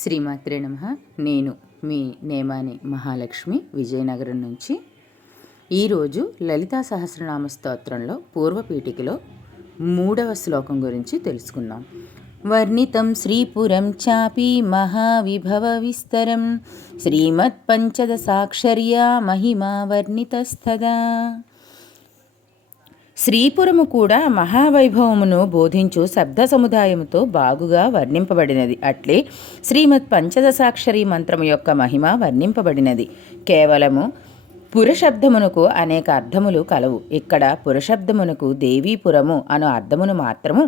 శ్రీమాత్రే నమః. నేను మీ నేమాని మహాలక్ష్మి విజయనగరం నుంచి. ఈరోజు లలితా సహస్రనామ స్తోత్రంలో పూర్వపీఠికలో 3వ శ్లోకం గురించి తెలుసుకుందాం. వర్ణితం శ్రీపురం చాపి మహావిభవ విస్తరం శ్రీమత్పంచదశాక్షర్యా మహిమా వర్ణితస్తదా. శ్రీపురము కూడా మహావైభవమును బోధించు శబ్ద సముదాయముతో బాగుగా వర్ణింపబడినది. అట్లే శ్రీమత్ పంచదశాక్షరి మంత్రము యొక్క మహిమ వర్ణింపబడినది. కేవలము పురశబ్దమునకు అనేక అర్థములు కలవు. ఇక్కడ పురశబ్దమునకు దేవీపురము అను అర్థమును మాత్రము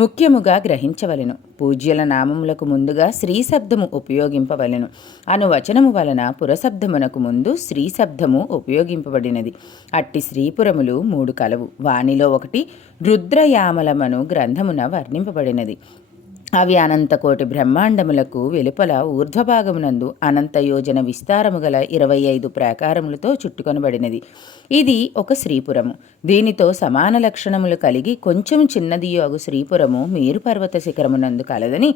ముఖ్యముగా గ్రహించవలెను. పూజ్యుల నామములకు ముందుగా శ్రీ శబ్దము ఉపయోగింపవలెను అను వచనము వలన పురశబ్దమునకు ముందు శ్రీ శబ్దము ఉపయోగింపబడినది. అట్టి శ్రీపురములు 3 కలవు. వానిలో ఒకటి రుద్రయామలమను గ్రంథమున వర్ణింపబడినది. అవి అనంతకోటి బ్రహ్మాండములకు వెలుపల ఊర్ధ్వభాగమునందు అనంత యోజన విస్తారము గల 25 ప్రాకారములతో చుట్టుకొనబడినది. ఇది ఒక శ్రీపురము. దీనితో సమాన లక్షణములు కలిగి కొంచెం చిన్నది అగు శ్రీపురము మేరు పర్వత శిఖరమునందు కలదని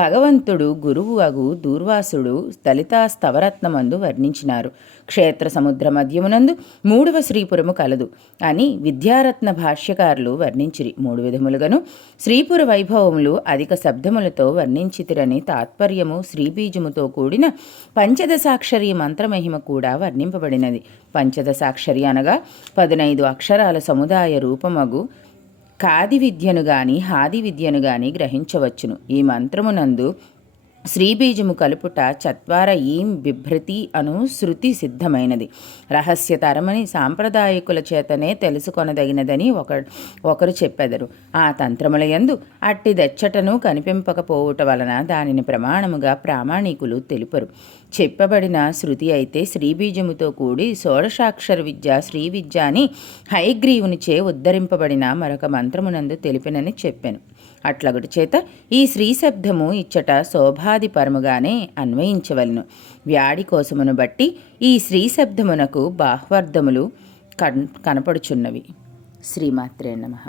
భగవంతుడు గురువు అగు దూర్వాసుడు దళితా స్తవరత్నమందు వర్ణించినారు. క్షేత్ర సముద్ర మధ్యమునందు 3వ శ్రీపురము కలదు అని విద్యారత్న భాష్యకారులు వర్ణించిరి. 3 విధములుగాను శ్రీపుర వైభవములు అధిక శబ్దములతో వర్ణించితిరని తాత్పర్యము. శ్రీబీజముతో కూడిన పంచదశాక్షరి మంత్రమహిమ కూడా వర్ణింపబడినది. పంచదశాక్షరి అనగా 15 అక్షరాల సముదాయ రూపమగు కాది విద్యను గాని హాది విద్యను గాని గ్రహించవచ్చును. ఈ మంత్రమునందు శ్రీబీజము కలుపుట చత్వార ఈం బిభ్రతి అను శృతి సిద్ధమైనది. రహస్యతరమని సాంప్రదాయకుల చేతనే తెలుసుకొనదగినదని ఒకరు చెప్పెదరు. ఆ తంత్రములయందు అట్టి దచ్చటను కనిపింపకపోవుట వలన దానిని ప్రమాణముగా ప్రామాణికులు తెలుపరు. చెప్పబడిన శృతి అయితే శ్రీబీజముతో కూడి షోడశాక్షర విద్య శ్రీ విద్య అని హయగ్రీవునిచే ఉద్ధరింపబడిన మరొక మంత్రమునందు తెలిపినని చెప్పెను. అట్లగుటి చేత ఈ శ్రీ శబ్దము ఇచ్చట శోభాధిపరముగానే అన్వయించవలను. వ్యాడి కోసమును బట్టి ఈ శ్రీ శబ్దమునకు బాహ్వార్థములు కనపడుచున్నవి. శ్రీమాత్రే నమః.